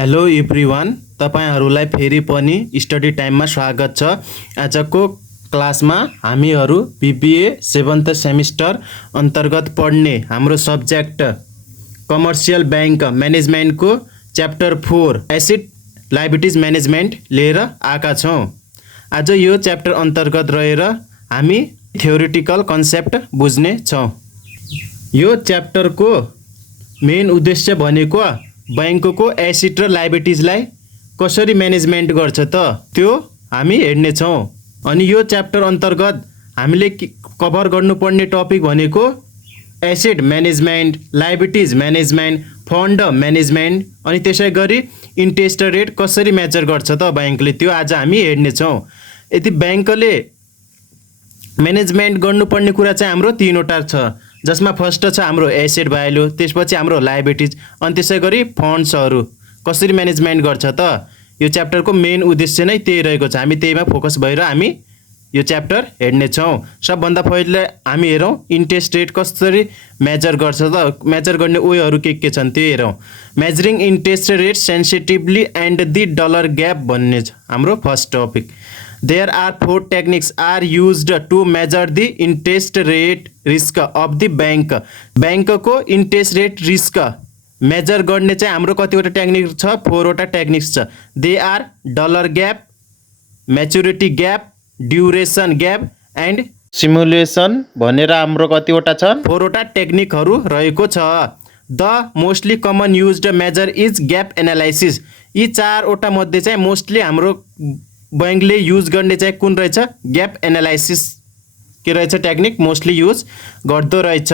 Hello everyone, तपाईहरुलाई फेरि पनि स्टडी टाइममा स्वागत छ। आजको क्लासमा हामीहरु बीबीए 7th सेमिस्टर अन्तर्गत पढ्ने हाम्रो सब्जेक्ट कमर्शियल बैंक म्यानेजमेन्टको च्याप्टर 4 एसेट लायबिलिटीज म्यानेजमेन्ट लिएर आएका छौं। आज यो च्याप्टर अन्तर्गत रहेर हामी थ्योरेटिकल कन्सेप्ट बुझ्ने छौं। यो च्याप्टरको मेन उद्देश्य भनेको बैंकको एसेट र लायबिलिटीजलाई कसरी म्यानेजमेन्ट गर्छ त त्यो हामी हेर्ने छौं। अनि यो च्याप्टर अन्तर्गत हामीले कभर गर्नुपर्ने टपिक भनेको asset management, liabilities management, fund management अनि त्यसैगरी इन्ट्रेस्ट रेट कसरी मेजर गर्छ त बैंकले त्यो आज हामी हेर्ने छौं। यदि बैंकले म्यानेजमेन्ट गर्नुपर्ने कुरा चाहिँ हाम्रो तीनवटा छ, जसमा फर्स्ट छ हाम्रो एसेट भ्यालु, त्यसपछि हाम्रो लायबिलिटीज अनि त्यसैगरी फन्ड्सहरु कसरी म्यानेजमेन्ट गर्छ त यो च्याप्टरको मेन उद्देश्य नै त्यही रहेको छ। हामी त्यहीमा फोकस भएर हामी यो च्याप्टर हेर्ने छौं। सबभन्दा पहिले हामी हेरौं इन्ट्रेस्ट रेट कसरी मेजर गर्छ त, मेजर गर्ने वेहरु के छन् त्यो हेरौं। Measuring interest rate sensitively and the dollar gap भन्ने छ हाम्रो first topic. There are 4 techniques are used to measure the interest rate risk of the bank. Bank को interest rate risk मेजर गर्ने चाहिँ हाम्रो कतिवटा टेक्निक छ, 4 वटा टेक्निक्स छ। They are dollar gap, maturity gap, duration gap and simulation भनेर हाम्रो कतिवटा छन् 4 वटा टेक्निकहरु रहेको छ। The mostly common used measure is gap analysis. यी 4 वटा मध्ये चाहिँ मोस्टली हाम्रो बैंकले युज गर्ने चाहिँ कुन रहेछ, ग्याप एनालाइसिस के रहेछ टेक्निक मोस्टली युज गर्दो रहेछ।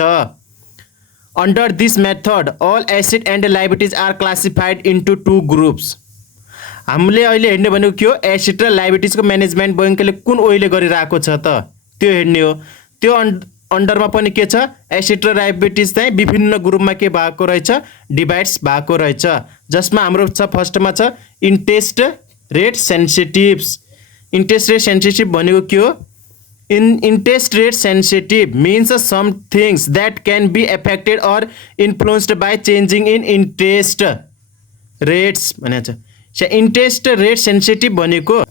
Under this method all asset and liabilities are classified into 2 groups. हामीले अहिले हेर्ने भनेको के हो, एसेट र लायबिलिटीजको म्यानेजमेन्ट बैंकले कुन ओइले गरिरहेको छ त त्यो हेर्ने हो। त्यो अन्डरमा पनि के छ, एसेट र लायबिलिटीज चाहिँ विभिन्न ग्रुपमा के भएको रहेछ, डिभाइड्स भएको रहेछ। जसमा हाम्रो छ फर्स्टमा छ interest rate sensitives. Interest rate sensitive भनेको के हो, interest rate sensitive means some things that can be affected or influenced by changing in interest rates भनेको छ। इन्ट्रेस्ट रेट सेन्सिटिभ भनेको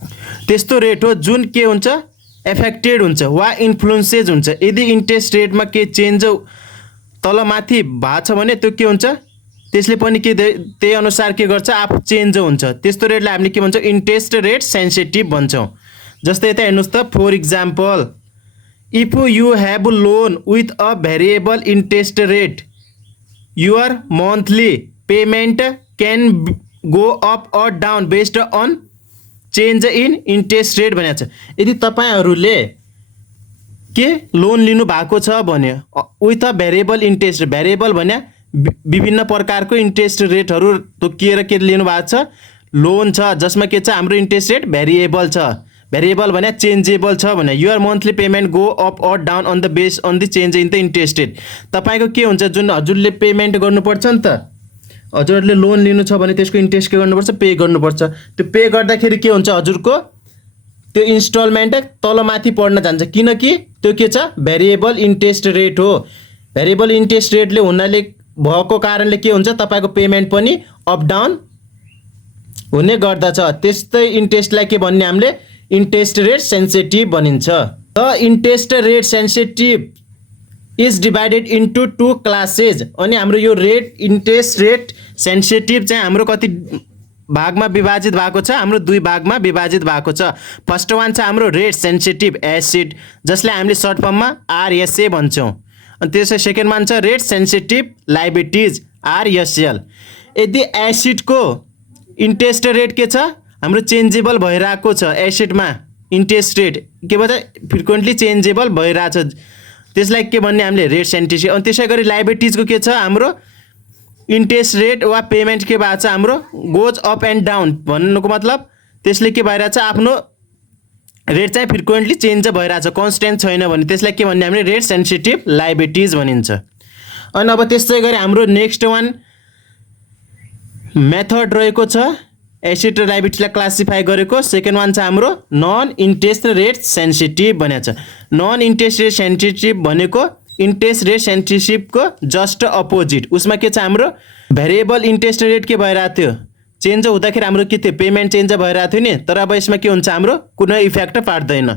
त्यस्तो रेट हो जुन के हुन्छ, एफेक्टेड हुन्छ वा इन्फ्लुएन्सेज हुन्छ। यदि इन्ट्रेस्ट रेटमा के चेन्ज तलमाथि भएको छ भने त्यो के हुन्छ, त्यसले पनि के त्यही अनुसार के गर्छ, आफू चेन्ज हुन्छ। त्यस्तो रेटलाई हामीले के भन्छौँ, इन्ट्रेस्ट रेट सेन्सिटिभ भन्छौँ। जस्तै यता हेर्नुस् त, for example if you have loan with a variable interest rate your monthly payment can go up or down based on change in interest rate भनेको छ। यदि तपाईहरुले के लोन लिनु भएको छ भने with a variable interest, variable भने विभिन्न प्रकारको इन्ट्रेस्ट रेटहरु तोकिएर के लिनु भएको छ, लोन छ जसमा के छ हाम्रो इन्ट्रेस्ट रेट भेरिएबल छ। भेरिएबल भने चेन्जेबल छ भने your monthly payment go up or down on the base on the change in the interest rate. तपाईको के हुन्छ, जुन हजुरले पेमेन्ट गर्नुपर्छ नि त, हजुरले लोन लिनु छ भने त्यसको इन्ट्रेस्ट के गर्नुपर्छ, पे गर्नुपर्छ। त्यो पे गर्दाखेरि के हुन्छ, हजुरको त्यो इन्स्टलमेन्ट तलमाथि पढ्न जान्छ, किनकि त्यो के छ, भेरिएबल इन्ट्रेस्ट रेट हो। भेरिएबल इन्ट्रेस्ट रेटले हुनाले भएको कारणले के हुन्छ, तपाईको पेमेन्ट पनि अप डाउन हुने गर्दछ। त्यस्तै इन्ट्रेस्टलाई के भन्ने हामीले इन्ट्रेस्ट रेट सेन्सिटिभ भनिन्छ। The interest rate sensitive is divided into 2 classes. अनि हाम्रो यो रेट इन्ट्रेस्ट रेट सेन्सिटिभ चाहिँ हाम्रो कति भागमा विभाजित भएको छ, हाम्रो 2 भागमा विभाजित भएको छ। फर्स्ट वान छ हाम्रो रेट सेन्सिटिभ एसेट, जसलाई हामीले सर्ट फर्ममा आरएसए भन्छौं। अनि त्यसै सेकेन्ड वान छ रेट सेन्सिटिभ लायबिलिटीज आरएसएल। यदि एसेटको इन्ट्रेस्ट रेट के छ, हाम्रो चेन्जेबल भइरहेको छ, एसेटमा इन्ट्रेस्ट रेट के भन्छ फ्रिक्वेन्टली चेन्जेबल भइरहेछ, त्यसलाई के भन्ने हामीले रेट सेन्सिटिभ। अनि त्यसैगरी लायबिलिटीजको के छ, हाम्रो इन्ट्रेस्ट रेट वा पेमेन्ट के भएको छ, हाम्रो गोज अप एन्ड डाउन भन्नुको मतलब त्यसले के भइरहेछ, आफ्नो रेट चाहिँ फ्रिक्वेन्टली चेन्ज भइरहेछ, कन्स्टेन्ट छैन भने त्यसलाई के भन्ने हामीले रेट सेन्सिटिभ लायबिलिटीज भनिन्छ। अनि अब त्यसै गरी हाम्रो नेक्स्ट वान मेथड रहेको छ एसेट र लायबिलिटीलाई क्लासिफाई गरेको। सेकेन्ड वान छ हाम्रो नन इन्ट्रेस्ट रेट सेन्सिटिभ भनेको छ। नन इन्ट्रेस्ट रेट सेन्सिटिभ भनेको इन्ट्रेस्ट रेट सेन्सिटिभको जस्ट अपोजिट। उसमा के छ, हाम्रो भेरिएबल इन्ट्रेस्ट रेट के भइरहेको थियो, चेन्ज हुँदाखेरि हाम्रो के थियो, पेमेन्ट चेन्ज भइरहेको थियो नि, तर अब यसमा के हुन्छ, हाम्रो कुनै इफेक्ट पार्दैन।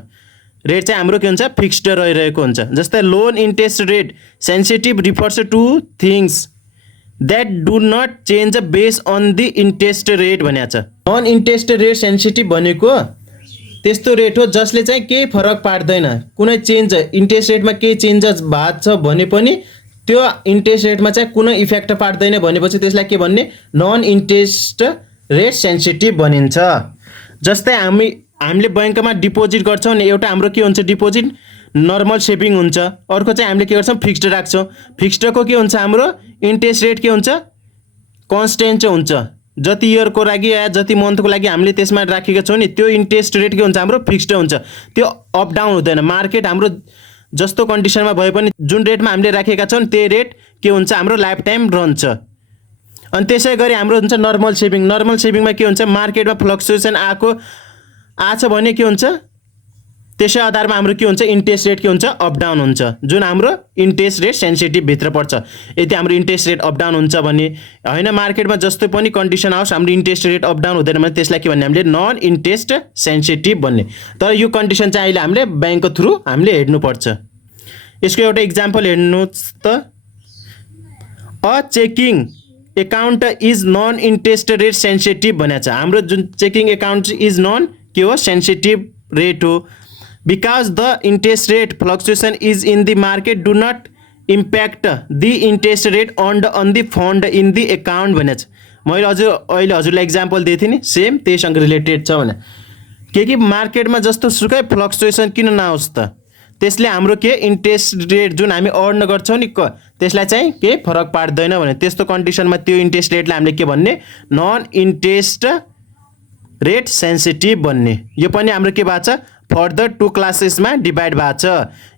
रेट चाहिँ हाम्रो के हुन्छ, फिक्स्ड रहिरहेको हुन्छ। जस्तै loan interest rate sensitive refers to things that do not change base on the interest rate भनेको छ। नन इन्ट्रेस्ट रेट सेन्सिटिभ भनेको त्यस्तो रेट हो जसले चाहिँ केही फरक पार्दैन, कुनै चेन्ज इन्ट्रेस्ट रेटमा केही चेन्जेस भएको छ भने पनि त्यो इन्ट्रेस्ट रेटमा चाहिँ कुनै इफेक्ट पार्दैन भनेपछि त्यसलाई के भन्ने, नन इन्ट्रेस्ट रेट सेन्सिटिभ भनिन्छ। जस्तै हामीले बैंकमा डिपोजिट गर्छौँ नि, एउटा हाम्रो के हुन्छ, डिपोजिट नर्मल सेभिङ हुन्छ, अर्को चाहिँ हामीले के गर्छौँ, फिक्स्ड राख्छौँ। फिक्स्डको के हुन्छ, हाम्रो इन्ट्रेस्ट रेट के हुन्छ, कन्स्टेन्ट चाहिँ हुन्छ। जति इयरको लागि या जति मन्थको लागि हामीले त्यसमा राखेका छौँ नि, त्यो इन्ट्रेस्ट रेट के हुन्छ, हाम्रो फिक्स्ड हुन्छ, त्यो अप डाउन हुँदैन। मार्केट हाम्रो जस्तो कन्डिसनमा भए पनि जुन रेटमा हामीले राखेका छौँ त्यही रेट के हुन्छ, हाम्रो लाइफ टाइम रहन्छ। अनि त्यसै गरी हाम्रो हुन्छ नर्मल सेभिङ। नर्मल सेभिङमा के हुन्छ, मार्केटमा फ्लक्चुएसन आछ भने के हुन्छ, त्यसै आधारमा हाम्रो के हुन्छ, इन्ट्रेस्ट रेट के हुन्छ, अप डाउन हुन्छ, जुन हाम्रो इन्ट्रेस्ट रेट सेन्सिटिभ भित्र पर्छ। यदि हाम्रो इन्ट्रेस्ट रेट अप डाउन हुन्छ भने, होइन मार्केटमा जस्तो पनि कन्डिसन आओस् हाम्रो इन्ट्रेस्ट रेट अप डाउन हुँदैन भने त्यसलाई के भन्ने, हामीले नन इन्ट्रेस्ट सेन्सिटिभ भन्ने। तर यो कन्डिसन चाहिँ अहिले हामीले ब्याङ्कको थ्रु हामीले हेर्नुपर्छ। यसको एउटा इक्जाम्पल हेर्नुहोस् त। A checking account is non interest rate sensitive भनेको छ। हाम्रो जुन चेकिङ एकाउन्ट इज नन के हो, सेन्सिटिभ रेट हो। Because the interest rate fluctuation is in the market do not impact the interest rate earned on the fund in the account भनेको छ। मैले अहिले हजुरलाई इक्जाम्पल दिएको थिएँ नि, सेम त्यहीसँग रिलेटेड छ भने। के मार्केटमा जस्तो सुकै फ्लक्चुएसन किन नहोस् त, त्यसले हाम्रो के इन्ट्रेस्ट रेट जुन हामी अर्न गर्छौँ नि त्यसलाई चाहिँ केही फरक पार्दैन भने, त्यस्तो कन्डिसनमा त्यो इन्ट्रेस्ट रेटलाई हामीले के भन्ने, नन इन्ट्रेस्ट रेट सेन्सिटिभ भन्ने। यो पनि हाम्रो के भएको छ, फर्दर 2 क्लासेसमा डिभाइड भएको छ।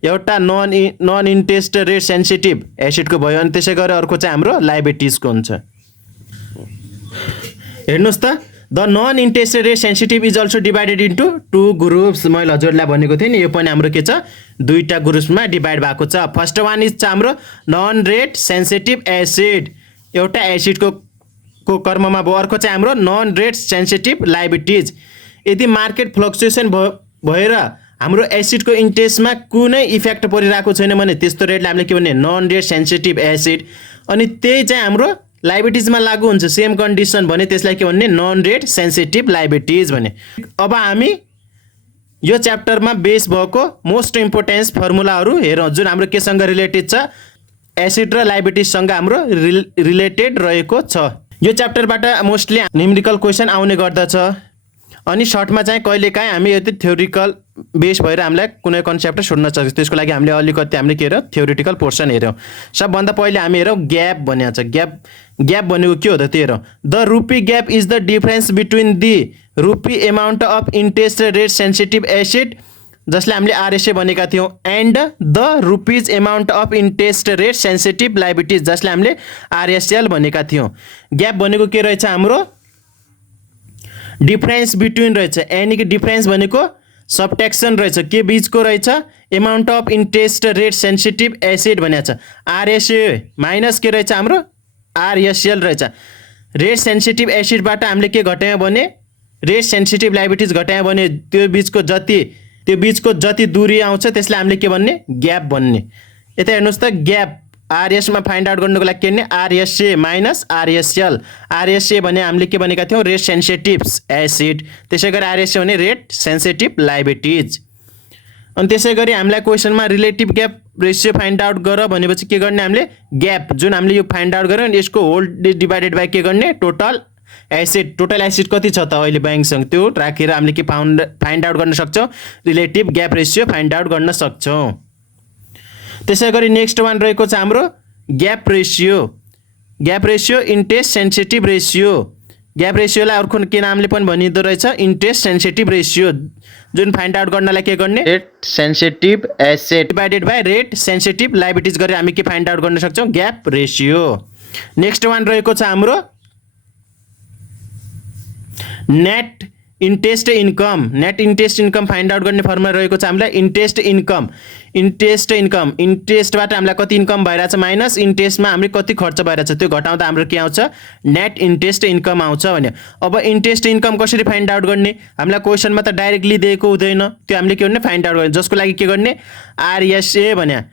एउटा नन इन्ट्रेस्ट रेट सेन्सिटिभ एसिडको भयो, अनि त्यसै गरी अर्को चाहिँ हाम्रो लाइबिलिटिजको हुन्छ। हेर्नुहोस् त, the non interest rate sensitive is also divided into 2 groups. मैले हजुरलाई भनेको थिएँ नि, यो पनि हाम्रो के छ, 2टा ग्रुप्समा डिभाइड भएको छ। फर्स्ट वान इज हाम्रो नन रेट सेन्सिटिभ एसिड, एउटा एसिडको कर्ममा भयो। अर्को चाहिँ हाम्रो नन रेट सेन्सिटिभ लाइबिलिटिज। यदि मार्केट फ्लक्चुएसन भएर हाम्रो एसिडको इन्ट्रेस्टमा कुनै इफेक्ट परिरहेको छैन भने त्यस्तो रेटलाई हामीले के भन्ने, नन रेट सेन्सिटिभ एसिड। अनि त्यही चाहिँ हाम्रो लाइबिलिटिजमा लागू हुन्छ, सेम कन्डिसन भने त्यसलाई के भन्ने, नन रेट सेन्सिटिभ लाइबिलिटिज भने। अब हामी यो च्याप्टरमा बेस भएको मोस्ट इम्पोर्टेन्स फर्मुलाहरू हेरौँ, जुन हाम्रो केसँग रिलेटेड छ, एसिड र लाइबिलिटिजसँग हाम्रो रिलेटेड रहेको छ। यो च्याप्टरबाट मोस्टली न्युमेरिकल क्वेसन आउने गर्दछ। अनि सर्टमा चाहिँ कहिलेकाहीँ हामी यति थ्योरिकल बेस भएर हामीलाई कुनै कन्सेप्ट सोध्न सक्छ, त्यसको लागि हामीले अलिकति हामीले के हेऱ्यौँ, थ्योरिटिकल पोर्सन हेऱ्यौँ। सबभन्दा पहिले हामी हेरौँ ग्याप भनेको छ। ग्याप भनेको के हो त, त्यो हेरौँ। The rupee gap is the difference between the rupee amount of interest rate sensitive acid, जसले हामीले आरएसए भनेका थियौँ, and the rupees amount of interest rate sensitive liabilities, जसले हामीले आरएसएल भनेका थियौँ। ग्याप भनेको के रहेछ, हाम्रो डिफरेन्स बिट्विन रहेछ, यानि कि डिफरेन्स भनेको सबट्याक्सन रहेछ, के बिचको रहेछ, amount of interest rate sensitive acid भनेको छ। आरएसए माइनस के रहेछ, हाम्रो आरएसएल रहेछ। रेट सेन्सिटिभ एसिडबाट हामीले के घटायौँ भने, रेट सेन्सिटिभ लाइबिलिटिज घटायौँ भने त्यो बिचको जति दूरी आउँछ त्यसलाई हामीले के भन्ने, ग्याप भन्ने। यता हेर्नुहोस् त, ग्याप आरएसमा फाइन्ड आउट गर्नुको लागि के भन्ने, आरएसए माइनस आरएसएल। आरएसए भने हामीले के भनेका थियौँ, रेट सेन्सिटिभ एसिड, त्यसै गरी आरएसए भने रेट सेन्सिटिभ लाइबिलिटिज। अनि त्यसै गरी हामीलाई क्वेसनमा relative gap ratio find out गर भनेपछि के गर्ने, हामीले ग्याप जुन हामीले यो फाइन्ड आउट गऱ्यौँ यसको होल डिभाइडेड बाई के गर्ने, टोटल एसिड। टोटल एसिड कति छ त अहिले ब्याङ्कसँग, त्यो राखेर हामीले के फाइन्ड आउट गर्न सक्छौँ, relative gap ratio find out गर्न सक्छौँ। त्यसै गरी नेक्स्ट वान रहेको छ हाम्रो gap ratio. Gap ratio interest sensitive ratio. Gap रेसियोलाई अर्को के नामले पनि भनिँदो रहेछ, इन्ट्रेस्ट सेन्सिटिभ रेसियो, जुन फाइन्ड आउट गर्नलाई के गर्ने, rate sensitive assets divided by rate sensitive liabilities गरेर हामी के फाइन्ड आउट गर्न सक्छौँ, ग्याप रेसियो। नेक्स्ट वान रहेको छ हाम्रो net interest income net interest income find out गर्ने फर्मुला रहेको छ हामीलाई इन्ट्रेस्ट इन्कम इन्ट्रेस्टबाट हामीलाई कति इन्कम भइरहेछ माइनस इन्ट्रेस्टमा हामीले कति खर्च भइरहेछ त्यो घटाउँदा हाम्रो के आउँछ नेट इन्ट्रेस्ट इन्कम आउँछ भने अब इन्ट्रेस्ट इन्कम कसरी फाइन्ड आउट गर्ने हामीलाई क्वेसनमा त डाइरेक्टली दिएको हुँदैन त्यो हामीले के गर्ने फाइन्ड आउट गर्ने जसको लागि के गर्ने आरएसए भने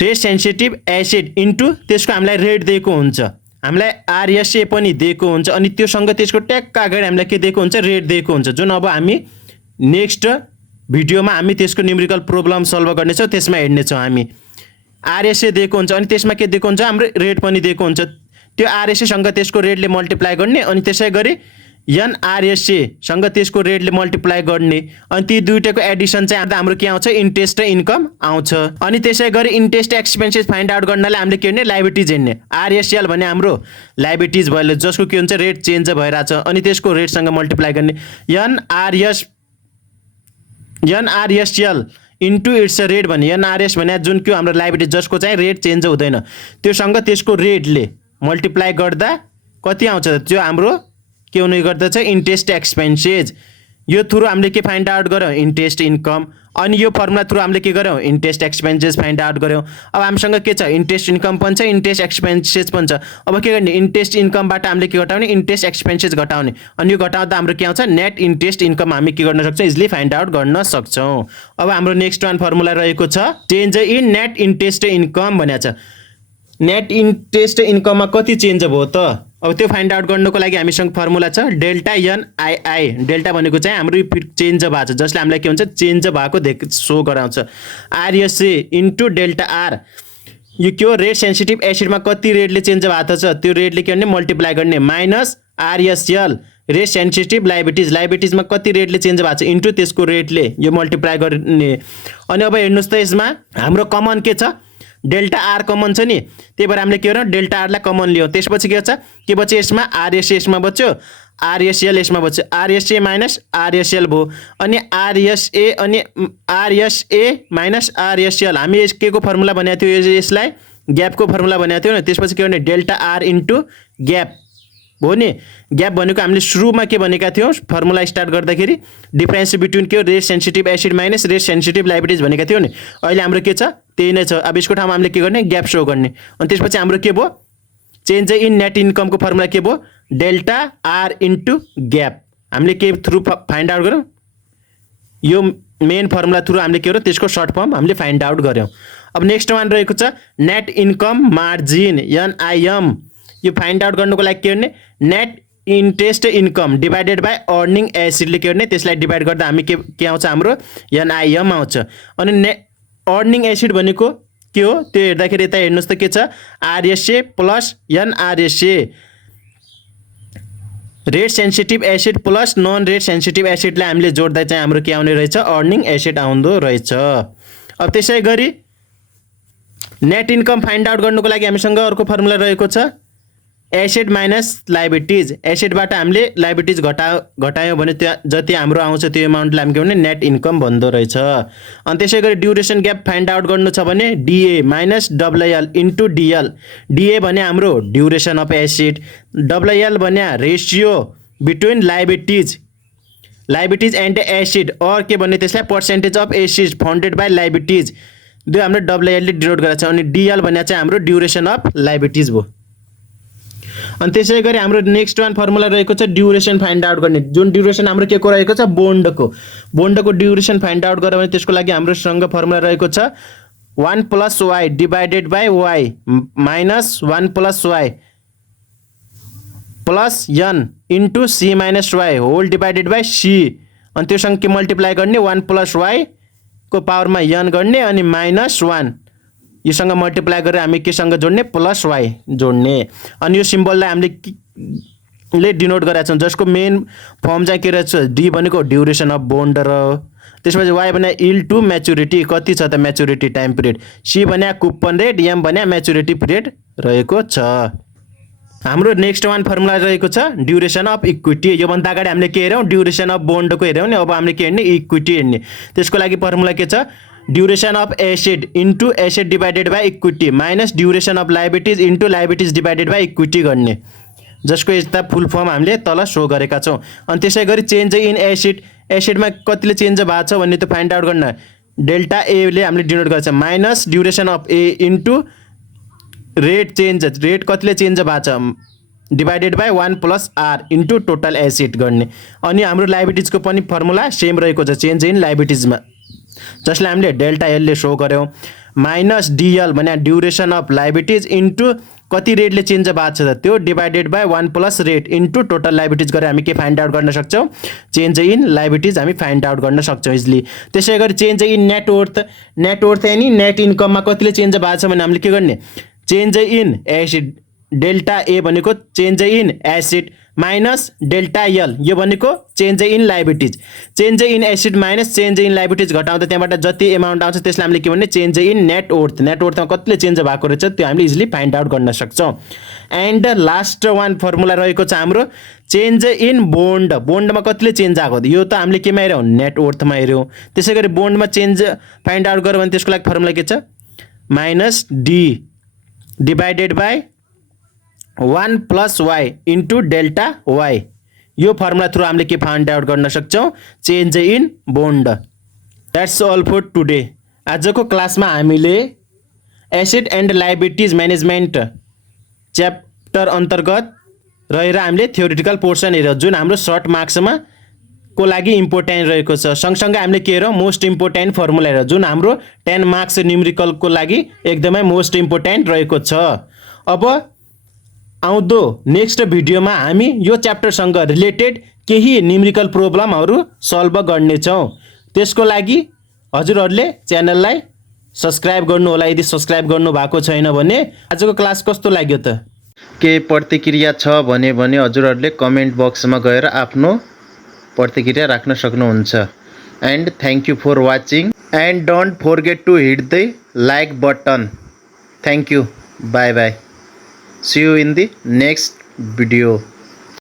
रेट सेन्सिटिभ एसिड इन्टु त्यसको हामीलाई रेट दिएको हुन्छ हामीलाई आरएसए पनि दिएको हुन्छ अनि त्योसँग त्यसको ट्याक्क अगाडि हामीलाई के दिएको हुन्छ रेट दिएको हुन्छ जुन अब हामी नेक्स्ट भिडियोमा हामी त्यसको न्युमेरिकल प्रब्लम सल्भ गर्नेछौँ त्यसमा हेर्नेछौँ हामी आरएसए दिएको हुन्छ अनि त्यसमा के दिएको हुन्छ हाम्रो रेट पनि दिएको हुन्छ त्यो आरएसएसँग त्यसको रेटले मल्टिप्लाई गर्ने अनि त्यसै गरी एनआरएसएसँग त्यसको रेटले मल्टिप्लाई गर्ने अनि ती दुईटाको एडिसन चाहिँ हाम्रो के आउँछ इन्ट्रेस्ट र इन्कम आउँछ अनि त्यसै गरी इन्ट्रेस्ट एक्सपेन्सेस फाइन्ड आउट गर्नलाई हामीले के गर्ने लाइबिलिटिज हेर्ने आरएसएल भने हाम्रो लाइबिलिटिज भयो जसको के हुन्छ रेट चेन्ज भइरहेछ अनि त्यसको रेटसँग मल्टिप्लाई गर्ने एनआरएसएल इन्टु इट्स रेट भने एनआरएस भने जुन के हाम्रो लाइबिलिटी जसको चाहिँ रेट चेन्ज हुँदैन त्योसँग त्यसको रेटले मल्टिप्लाई गर्दा कति आउँछ त्यो हाम्रो के हुने गर्दछ इन्ट्रेस्ट एक्सपेन्सेस यो थ्रु हामीले के फाइन्ड आउट गर्यौँ इन्ट्रेस्ट इन्कम अनि यो फर्मुला थ्रु हामीले के गर्यौँ इन्ट्रेस्ट एक्सपेन्सेस फाइन्ड आउट गर्यौँ अब हामीसँग के छ इन्ट्रेस्ट इन्कम पनि छ इन्ट्रेस्ट एक्सपेन्सेस पनि छ अब के गर्ने इन्ट्रेस्ट इन्कमबाट हामीले के घटाउने इन्ट्रेस्ट एक्सपेन्सेस घटाउने अनि यो घटाउँदा हाम्रो के आउँछ नेट इन्ट्रेस्ट इन्कम हामी के गर्न सक्छौँ इजिली फाइन्ड आउट गर्न सक्छौँ अब हाम्रो नेक्स्ट वान फर्मुला रहेको छ change in net interest income भनेको छ नेट इन्ट्रेस्ट इन्कममा कति चेन्ज भयो त अब त्यो फाइन्ड आउट गर्नको लागि हामीसँग फर्मुला छ डेल्टा एनआइआई डेल्टा भनेको चाहिँ हाम्रो चेन्ज भएको छ जसले हामीलाई के हुन्छ चेन्ज भएको सो गराउँछ आरएसए इन्टु डेल्टा आर यो के हो रेट सेन्सिटिभ एसिडमा कति रेटले चेन्ज भएको छ त्यो रेटले के गर्ने मल्टिप्लाई गर्ने माइनस आरएसएल रेट सेन्सिटिभ लाइबिलिटिजमा कति रेटले चेन्ज भएको छ इन्टु त्यसको रेटले यो मल्टिप्लाई गर्ने अनि अब हेर्नुहोस् त यसमा हाम्रो कमन के छ डेल्टा आर कमन छ नि त्यही भएर हामीले के गर्यौँ डेल्टा आरलाई कमन लियौँ त्यसपछि के छ के बच्यो यसमा आरएसए यसमा बच्यो आरएसएल यसमा बच्यो आरएसए माइनस आरएसएल भयो अनि आरएसए माइनस आरएसएल हामी के को फर्मुला बनाएको थियो यसलाई ग्यापको फर्मुला बनाएको थियो नि त्यसपछि के गर्ने डेल्टा आर इन्टु ग्याप हो नि ग्याप भनेको हामीले सुरुमा के भनेका थियौँ फर्मुला स्टार्ट गर्दाखेरि डिफरेन्स बिट्विन के हो rate sensitive acid minus rate sensitive liabilities भनेका थियौँ नि अहिले हाम्रो के छ त्यही नै छ अब यसको ठाउँमा हामीले के गर्ने ग्याप सो गर्ने अनि त्यसपछि हाम्रो के भयो चेन्ज इन नेट इन्कमको फर्मुला के भयो डेल्टा आर इन्टु ग्याप हामीले के थ्रु फाइन्ड आउट गऱ्यौँ यो मेन फर्मुला थ्रु हामीले के गर्यौँ त्यसको सर्ट फर्म हामीले फाइन्ड आउट गऱ्यौँ अब नेक्स्ट वान रहेको छ नेट इन्कम मार्जिन एनआइएम यो फाइन्ड आउट गर्नुको लागि के गर्ने net interest income divided by earning एसिडले के गर्ने त्यसलाई डिभाइड गर्दा हामी के आउँछ हाम्रो एनआइएम आउँछ अनि अर्निङ एसिड भनेको के हो त्यो हेर्दाखेरि यता हेर्नुहोस् त के छ RSA plus NRSA rate sensitive assets plus non rate sensitive एसिडलाई हामीले जोड्दा चाहिँ हाम्रो के आउने रहेछ अर्निङ एसिड आउँदो रहेछ अब त्यसै गरी नेट इन्कम फाइन्ड आउट गर्नुको लागि हामीसँग अर्को फर्मुला रहेको छ एसिड माइनस लाइबिलिटिज एसिडबाट हामीले लाइबिलिटिज घटायौँ भने त्यो जति हाम्रो आउँछ त्यो एमाउन्टलाई हामी के भने नेट इन्कम भन्दो रहेछ अनि त्यसै गरी ड्युरेसन ग्याप फाइन्ड आउट गर्नु छ भने DA minus WL into DL DA भने हाम्रो ड्युरेसन अफ एसिड डब्लुएल भने ratio between liabilities and asset or के भन्ने त्यसलाई percentage of asset founded by liabilities दुई हाम्रो डब्लुएलले डिनोट गरेको छ अनि डिएल भने चाहिँ हाम्रो ड्युरेसन अफ लाइबिलिटिज भयो अनि त्यसै गरी हाम्रो नेक्स्ट वान फर्मुला रहेको छ ड्युरेसन फाइन्ड आउट गर्ने जुन ड्युरेसन हाम्रो के को रहेको छ बोन्डको ड्युरेसन फाइन्ड आउट गर्यो भने त्यसको लागि हाम्रोसँग फर्मुला रहेको छ 1 + y divided by y minus 1 + y plus n into c minus y whole divided by c अनि त्योसँग के मल्टिप्लाई गर्ने 1 + y को पावरमा n गर्ने अनि माइनस 1 योसँग मल्टिप्लाई गरेर हामी केसँग जोड्ने प्लस y जोड्ने अनि यो सिम्बललाई हामीले डिनोट गरेका छौँ जसको मेन फर्म चाहिँ के रहेछ डी भनेको ड्युरेसन अफ बोन्ड र त्यसपछि y भने इल्ड टु म्याच्युरिटी कति छ त म्याच्युरिटी टाइम पिरियड c भने कुपन रेट m भने म्याच्युरिटी पिरियड रहेको छ हाम्रो नेक्स्ट वान फर्मुला रहेको छ ड्युरेसन अफ इक्विटी योभन्दा अगाडि हामीले के हेर्यौँ ड्युरेसन अफ बोन्डको हेर्यौँ नि अब हामीले के हेर्ने इक्विटी हेर्ने त्यसको लागि फर्मुला के छ duration of acid into acid divided by equity minus duration of liabilities into liabilities divided by equity गर्ने जसको यता फुल फर्म हामीले तल सो गरेका छौँ। अनि त्यसै गरी चेन्ज इन एसिड, एसिडमा कतिले चेन्ज भएको छ भन्ने त्यो फाइन्ड आउट गर्न डेल्टा एले हामीले डिनोट गर्छ minus duration of a into rate change, rate कतिले चेन्ज भएको छ divided by 1 + r into total acid गर्ने। अनि हाम्रो लाइबिलिटिजको पनि फर्मुला सेम रहेको छ चेन्ज इन लाइबिलिटिजमा, जसलाई हामीले डेल्टा एलले सो गऱ्यौँ माइनस डिएल भने ड्युरेसन अफ लाइबिलिटिज इन्टु कति रेटले चेन्ज भएको छ त त्यो divided by 1 + rate into total liabilities गरेर हामी के फाइन्ड आउट गर्न सक्छौँ, चेन्ज इन लाइबिलिटिज हामी फाइन्ड आउट गर्न सक्छौँ इजिली। त्यसै गरी change in net worth, net worth any net इन्कममा कतिले चेन्ज भएको छ भने हामीले के गर्ने, change in assets delta A भनेको change in acid minus delta L यो भनेको change in liabilities, change in acid minus change in liabilities घटाउँदा त्यहाँबाट जति एमाउन्ट आउँछ त्यसलाई हामीले के भन्ने चेन्ज इन नेटवर्थ, नेटवर्थमा कतिले चेन्ज भएको रहेछ त्यो हामीले इजिली फाइन्ड आउट गर्न सक्छौँ। एन्ड लास्ट वान फर्मुला रहेको छ हाम्रो चेन्ज इन बोन्ड, बोन्डमा कतिले चेन्ज आएको यो त हामीले केमा हेऱ्यौँ नेटवर्थमा हेऱ्यौँ। त्यसै गरी बोन्डमा चेन्ज फाइन्ड आउट गऱ्यो भने त्यसको लागि फर्मुला के छ minus D divided by 1 + y into delta y, यो फर्मुला थ्रु हामीले के फाइन्ड आउट गर्न सक्छौँ change in bond. That's all for today. आजको क्लासमा हामीले asset and liabilities management chapter अन्तर्गत रहेर हामीले थ्योरिटिकल पोर्सन हेऱ्यौँ जुन हाम्रो सर्ट मार्क्समा को लागि इम्पोर्टेन्ट रहेको छ। सँगसँगै हामीले के हेऱ्यौँ मोस्ट इम्पोर्टेन्ट फर्मुला हेऱ्यौँ जुन हाम्रो 10 मार्क्स न्युमेरिकलको लागि एकदमै मोस्ट इम्पोर्टेन्ट रहेको छ। अब आउँदो नेक्स्ट भिडियोमा हामी यो च्याप्टरसँग रिलेटेड केही न्युमेरिकल प्रब्लमहरू सल्भ गर्नेछौँ। त्यसको लागि हजुरहरूले च्यानललाई सब्सक्राइब गर्नु होला, यदि सब्सक्राइब गर्नु भएको छैन भने। आजको क्लास कस्तो लाग्यो त, के प्रतिक्रिया छ भने हजुरहरूले कमेन्ट बक्समा गएर आफ्नो प्रतिक्रिया राख्न सक्नुहुन्छ। And thank you for watching and don't forget to hit the like button. Thank you, bye bye, see you in the next video.